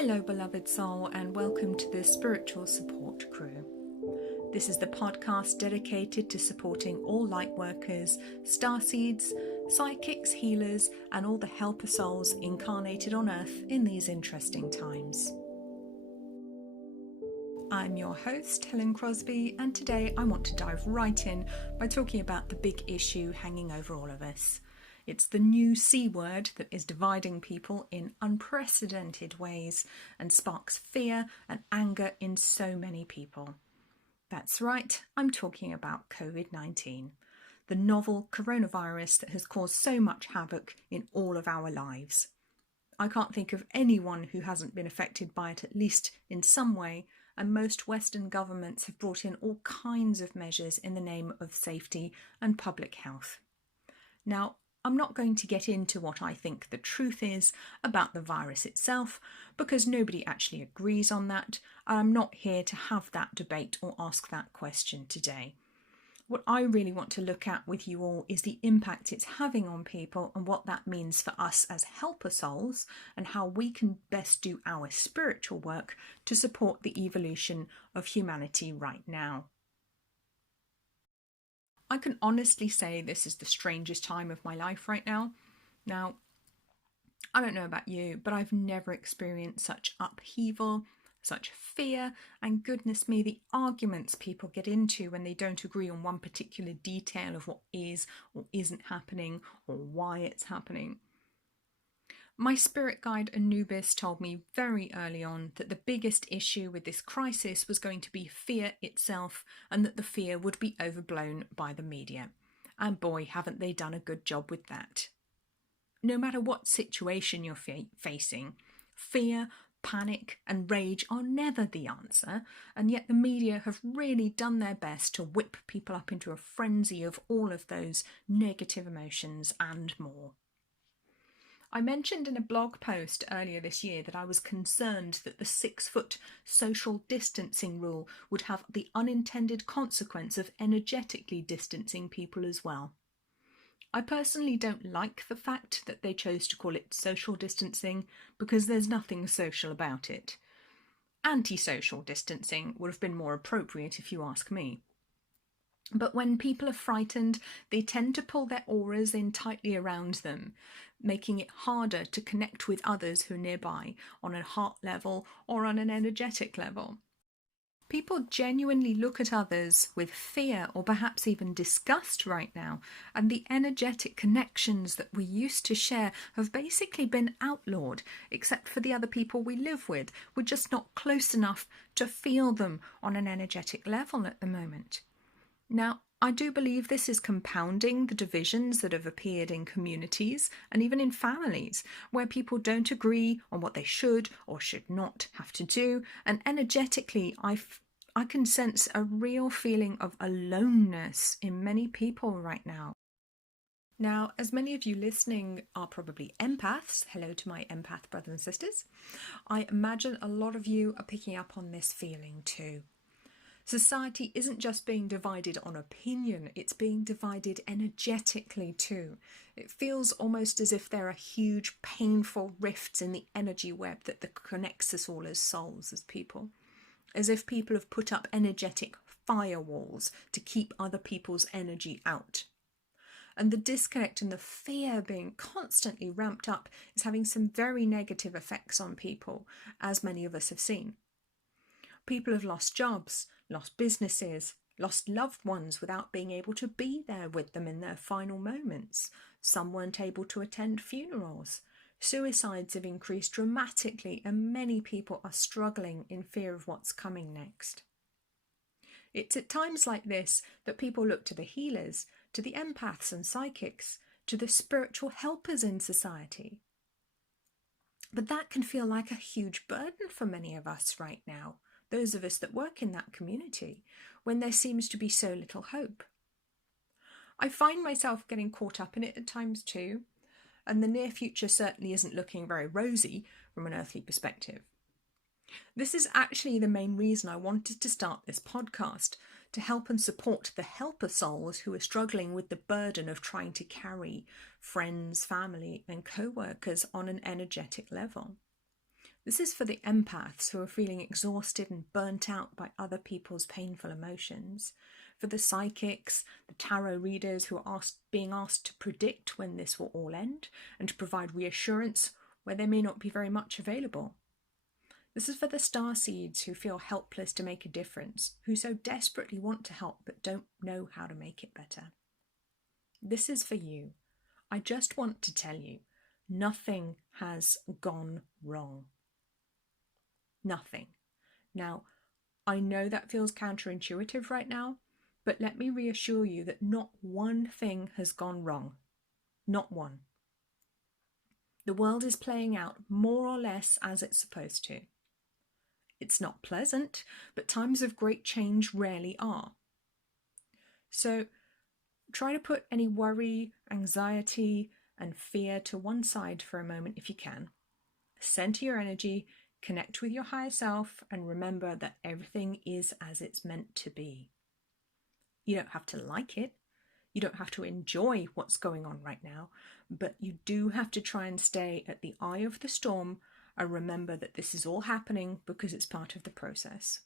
Hello, beloved soul, and welcome to the Spiritual Support Crew. This is the podcast dedicated to supporting all light workers, starseeds, psychics, healers, and all the helper souls incarnated on Earth in these interesting times. I'm your host, Helen Crosby, and today I want to dive right in by talking about the big issue hanging over all of us. It's the new C word that is dividing people in unprecedented ways and sparks fear and anger in so many people. That's right, I'm talking about COVID-19, the novel coronavirus that has caused so much havoc in all of our lives. I can't think of anyone who hasn't been affected by it, at least in some way, and most Western governments have brought in all kinds of measures in the name of safety and public health. Now, I'm not going to get into what I think the truth is about the virus itself, because nobody actually agrees on that, and I'm not here to have that debate or ask that question today. What I really want to look at with you all is the impact it's having on people and what that means for us as helper souls and how we can best do our spiritual work to support the evolution of humanity right now. I can honestly say this is the strangest time of my life right now. Now, I don't know about you, but I've never experienced such upheaval, such fear, and goodness me, the arguments people get into when they don't agree on one particular detail of what is or isn't happening or why it's happening. My spirit guide Anubis told me very early on that the biggest issue with this crisis was going to be fear itself, and that the fear would be overblown by the media. And boy, haven't they done a good job with that. No matter what situation you're facing, fear, panic and rage are never the answer, and yet the media have really done their best to whip people up into a frenzy of all of those negative emotions and more. I mentioned in a blog post earlier this year that I was concerned that the 6-foot social distancing rule would have the unintended consequence of energetically distancing people as well. I personally don't like the fact that they chose to call it social distancing because there's nothing social about it. Antisocial distancing would have been more appropriate if you ask me. But when people are frightened, they tend to pull their auras in tightly around them, making it harder to connect with others who are nearby on a heart level or on an energetic level. People genuinely look at others with fear or perhaps even disgust right now, and the energetic connections that we used to share have basically been outlawed, except for the other people we live with. We're just not close enough to feel them on an energetic level at the moment. Now, I do believe this is compounding the divisions that have appeared in communities and even in families, where people don't agree on what they should or should not have to do, and energetically I can sense a real feeling of aloneness in many people right now. Now, as many of you listening are probably empaths, hello to my empath brothers and sisters, I imagine a lot of you are picking up on this feeling too. Society isn't just being divided on opinion, it's being divided energetically too. It feels almost as if there are huge, painful rifts in the energy web that connects us all as souls, as people. As if people have put up energetic firewalls to keep other people's energy out. And the disconnect and the fear being constantly ramped up is having some very negative effects on people, as many of us have seen. People have lost jobs, lost businesses, lost loved ones without being able to be there with them in their final moments. Some weren't able to attend funerals. Suicides have increased dramatically, and many people are struggling in fear of what's coming next. It's at times like this that people look to the healers, to the empaths and psychics, to the spiritual helpers in society. But that can feel like a huge burden for many of us right now, those of us that work in that community, when there seems to be so little hope. I find myself getting caught up in it at times too, and the near future certainly isn't looking very rosy from an earthly perspective. This is actually the main reason I wanted to start this podcast, to help and support the helper souls who are struggling with the burden of trying to carry friends, family and co-workers on an energetic level. This is for the empaths who are feeling exhausted and burnt out by other people's painful emotions, for the psychics, the tarot readers who are being asked to predict when this will all end and to provide reassurance where there may not be very much available. This is for the starseeds who feel helpless to make a difference, who so desperately want to help but don't know how to make it better. This is for you. I just want to tell you, nothing has gone wrong. Nothing. Now, I know that feels counterintuitive right now, but let me reassure you that not one thing has gone wrong. Not one. The world is playing out more or less as it's supposed to. It's not pleasant, but times of great change rarely are. So try to put any worry, anxiety, and fear to one side for a moment if you can. Center your energy, connect with your higher self, and remember that everything is as it's meant to be. You don't have to like it. You don't have to enjoy what's going on right now, but you do have to try and stay at the eye of the storm and remember that this is all happening because it's part of the process.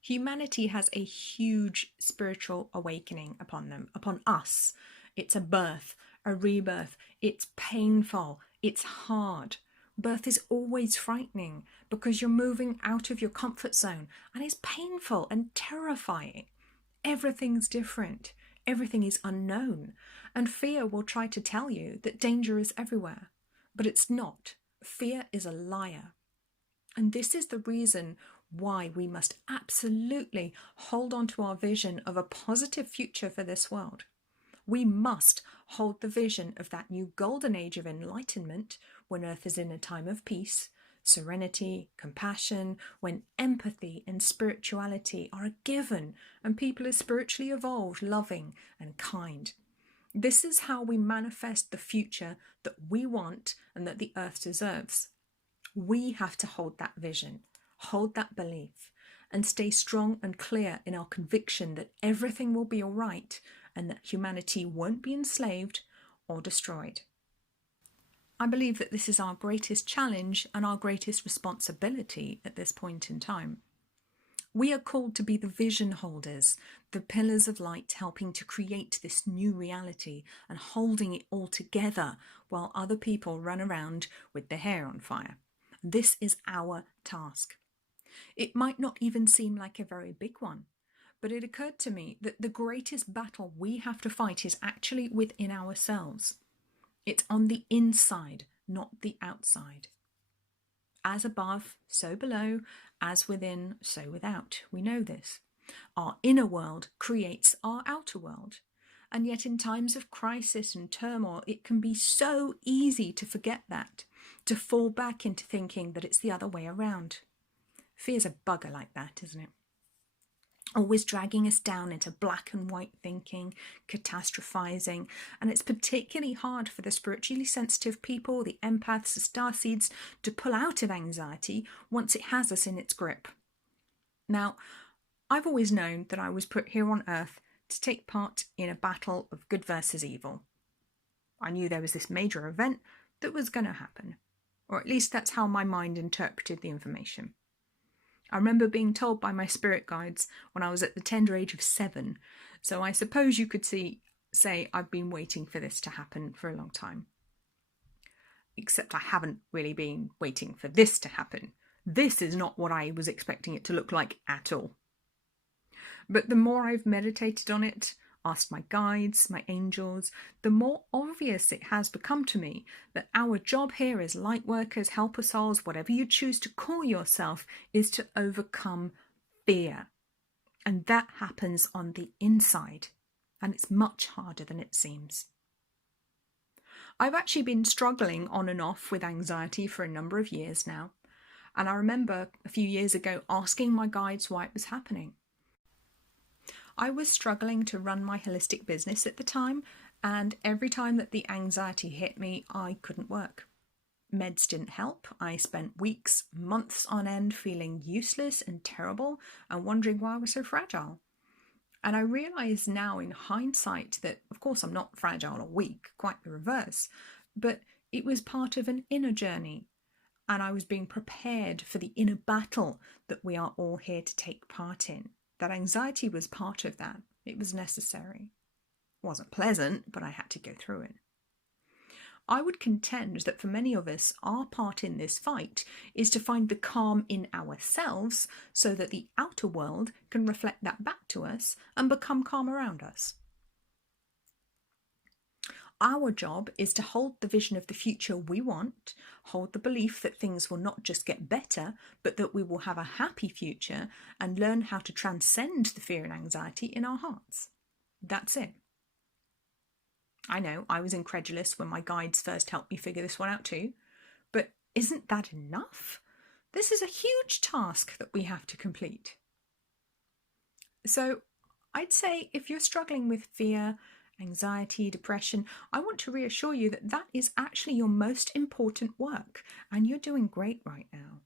Humanity has a huge spiritual awakening upon us. It's a birth, a rebirth. It's painful. It's hard. Birth is always frightening because you're moving out of your comfort zone, and it's painful and terrifying. Everything's different. Everything is unknown. And fear will try to tell you that danger is everywhere. But it's not. Fear is a liar. And this is the reason why we must absolutely hold on to our vision of a positive future for this world. We must hold the vision of that new golden age of enlightenment when Earth is in a time of peace, serenity, compassion, when empathy and spirituality are a given and people are spiritually evolved, loving and kind. This is how we manifest the future that we want and that the Earth deserves. We have to hold that vision, hold that belief, and stay strong and clear in our conviction that everything will be all right and that humanity won't be enslaved or destroyed. I believe that this is our greatest challenge and our greatest responsibility at this point in time. We are called to be the vision holders, the pillars of light, helping to create this new reality and holding it all together while other people run around with their hair on fire. This is our task. It might not even seem like a very big one, but it occurred to me that the greatest battle we have to fight is actually within ourselves. It's on the inside, not the outside. As above, so below, as within, so without. We know this. Our inner world creates our outer world. And yet in times of crisis and turmoil, it can be so easy to forget that, to fall back into thinking that it's the other way around. Fear's a bugger like that, isn't it? Always dragging us down into black and white thinking, catastrophizing, and it's particularly hard for the spiritually sensitive people, the empaths, the starseeds, to pull out of anxiety once it has us in its grip. Now, I've always known that I was put here on Earth to take part in a battle of good versus evil. I knew there was this major event that was going to happen, or at least that's how my mind interpreted the information. I remember being told by my spirit guides when I was at the tender age of 7, so I suppose you could say I've been waiting for this to happen for a long time. Except I haven't really been waiting for this to happen. This is not what I was expecting it to look like at all. But the more I've meditated on it, asked my guides, my angels, the more obvious it has become to me that our job here as light workers, helper souls, whatever you choose to call yourself, is to overcome fear. And that happens on the inside, and it's much harder than it seems. I've actually been struggling on and off with anxiety for a number of years now, and I remember a few years ago asking my guides why it was happening. I was struggling to run my holistic business at the time, and every time that the anxiety hit me, I couldn't work. Meds didn't help. I spent weeks, months on end feeling useless and terrible and wondering why I was so fragile. And I realise now in hindsight that, of course, I'm not fragile or weak, quite the reverse, but It was part of an inner journey, and I was being prepared for the inner battle that we are all here to take part in. That anxiety was part of that. It was necessary. It wasn't pleasant, but I had to go through it. I would contend that for many of us, our part in this fight is to find the calm in ourselves so that the outer world can reflect that back to us and become calm around us. Our job is to hold the vision of the future we want, hold the belief that things will not just get better, but that we will have a happy future, and learn how to transcend the fear and anxiety in our hearts. That's it. I know I was incredulous when my guides first helped me figure this one out too, but isn't that enough? This is a huge task that we have to complete. So I'd say if you're struggling with fear, anxiety, depression, I want to reassure you that that is actually your most important work, and you're doing great right now.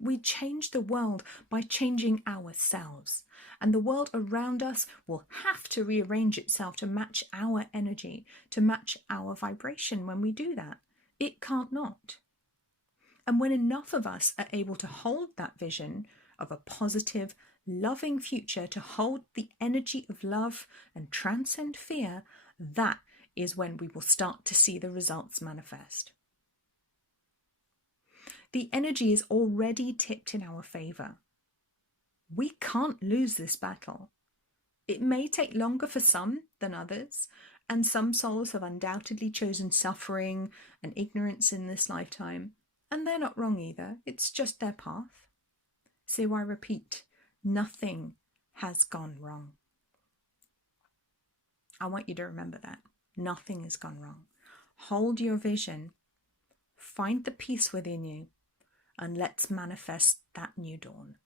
We change the world by changing ourselves, and the world around us will have to rearrange itself to match our energy, to match our vibration when we do that. It can't not. And when enough of us are able to hold that vision of a positive, loving future, to hold the energy of love and transcend fear, that is when we will start to see the results manifest. The energy is already tipped in our favour. We can't lose this battle. It may take longer for some than others, and some souls have undoubtedly chosen suffering and ignorance in this lifetime, and they're not wrong either. It's just their path. So I repeat, nothing has gone wrong. I want you to remember that. Nothing has gone wrong. Hold your vision. Find the peace within you, and let's manifest that new dawn.